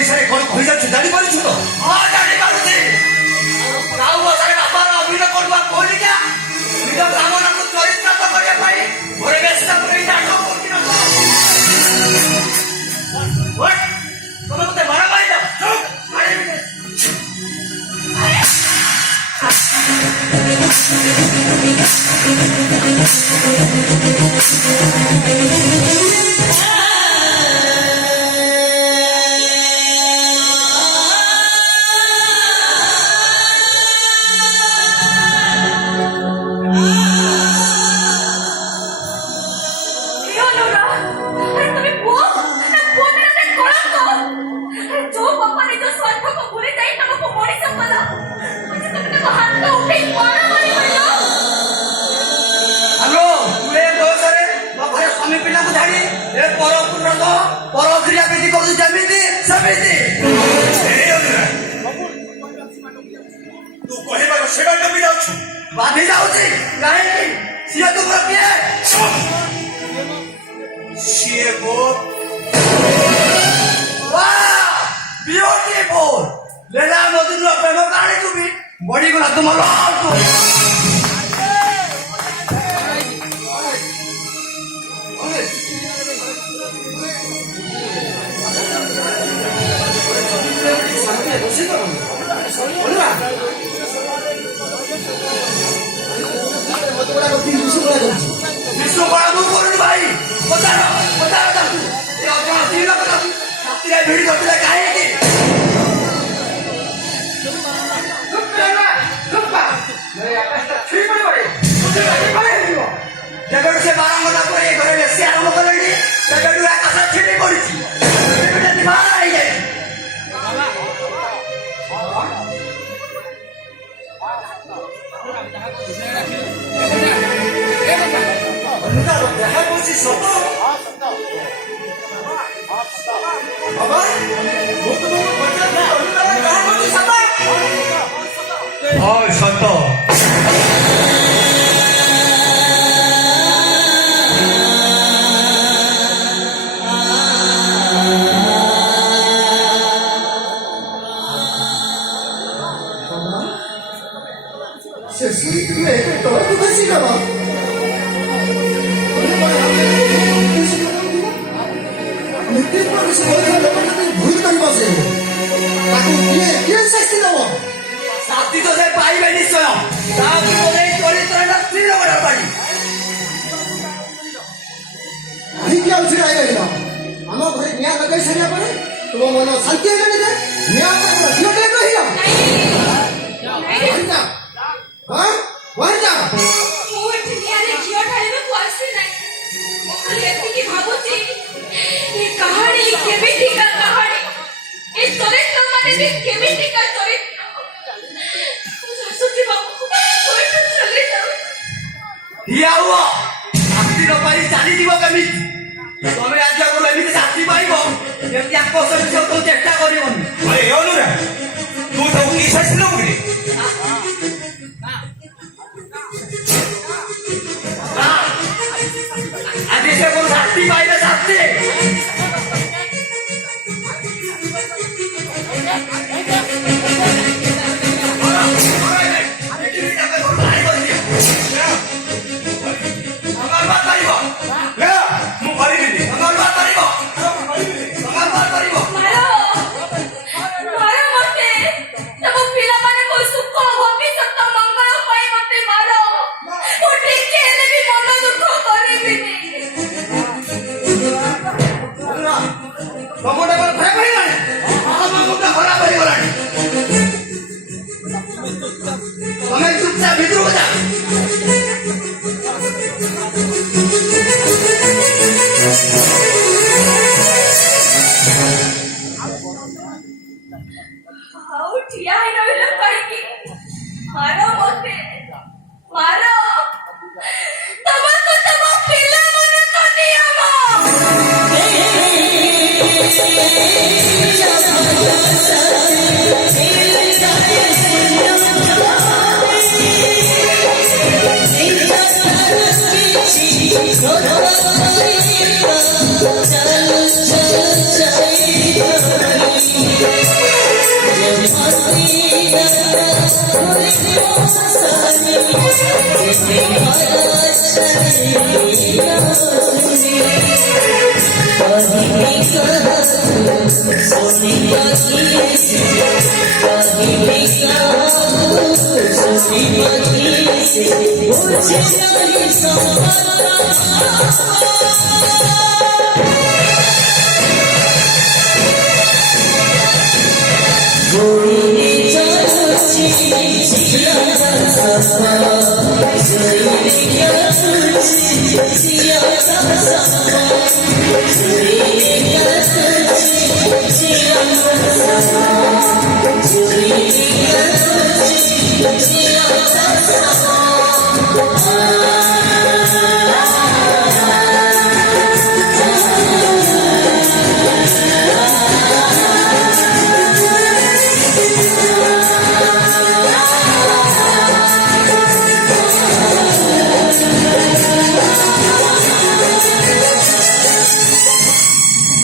ବିଷୟରେ କଣ କହିଯାଉଛି ଜାଣିପାରୁଛୁ ତ? ହଁ ଜାଣିପାରୁଛି। ରାଉ ବସାରେ ବାପାର ଅଭିନୟ କରୁଥିବା କୋଲିକା ନିଜ କାମନାକୁ ଚରିତାର୍ଥ କରିବା ପାଇଁ ଘରେ ବେଶ କରି ନାଟକ କରୁଛି ନା କଣ? ତମେ ମତେ ମାର ମାରିଲ। ତୁ କହିବାର ସେବା ଡବି ଯାଉଛୁ ବାଧି ଯାଉଛି କାହିଁକି? ସିଏ ତୁମର କିଏ? ସିଏ ମୋ ବିୟୁଟିଫୁଲ ଲେଲା ମଜୁର ପ୍ରେମ କାହାଣୀ ତୁବି ବଢିଗଲା ତୁମର। ବିଶୃଙ୍ଖଳା ଦୂର କରୁଛି ଭାଇ। ପଚାର ତାକୁ ଏ ଅଜଣା ସ୍ତ୍ରୀ ଲୋକ ତାକୁ ଛାତିରେ ଭିଡ଼ି ଧରିଥିଲେ କାହିଁକି? ଯେବେଠୁ ସେ ବାରଙ୍ଗଟା ପରେ ଏ ଘରେ ବେଶୀ ଆରମ୍ଭ କଲେଣି ସେବେଠୁ ଆକାଶ ଛିଡ଼ି ପଡ଼ିଛି। ହେଇଯାଇଛି ଯାହା କହୁଛି ସତ। ବାବା ମୁଁ ତୁମକୁ ପଚାରୁଛି ଯାହା କହୁଛି ସତ? ହଁ ସତ। ତୁମେ ଏତେ ତଳକୁ ଖସି ଗଲ। ଭୁଲ କରିବ ସେ ତାକୁ କିଏ ଶାସ୍ତି ଦବ? ଶାସ୍ତି ତ ସେ ପାଇବେ ନିଶ୍ଚୟ। ତା ପୂର୍ବରୁ ଏଇ ଚରିତ୍ରଟା ସ୍ତ୍ରୀ ଲୋକଟା ପାଇ କାହିଁକି ଆଉ ଛିଡ଼ା ହେଇଗଲ? ଆମ ଘରେ ନିଆଁ ଲଗାଇ ସାରିବା ପରେ ତୁମ ମନ ଶାନ୍ତି ହେଲାନି ଯେ ନିଆଁ ଉପରେ ଝିଅ ଟାଇପ୍ ରହିଲ। ଶାସ୍ତି ନ ପାଇ ଚାଲିଯିବ କେମିତି? ତମେ ଆଜି ଆଗରୁ ଏମିତି ଶାସ୍ତି ପାଇବ ଯେମିତି ଆଙ୍କ ସହିତ ଚେଷ୍ଟା କରିବନି। ତୁ ତାକୁ କି ଶାସ୍ତି ଦବୁ କି? ଆଜି ସେ କୋଉ ଶାସ୍ତି ପାଇବେ ଶାସ୍ତି? ମୁଁ ପାରିବିନି। चल चल चल Thank you.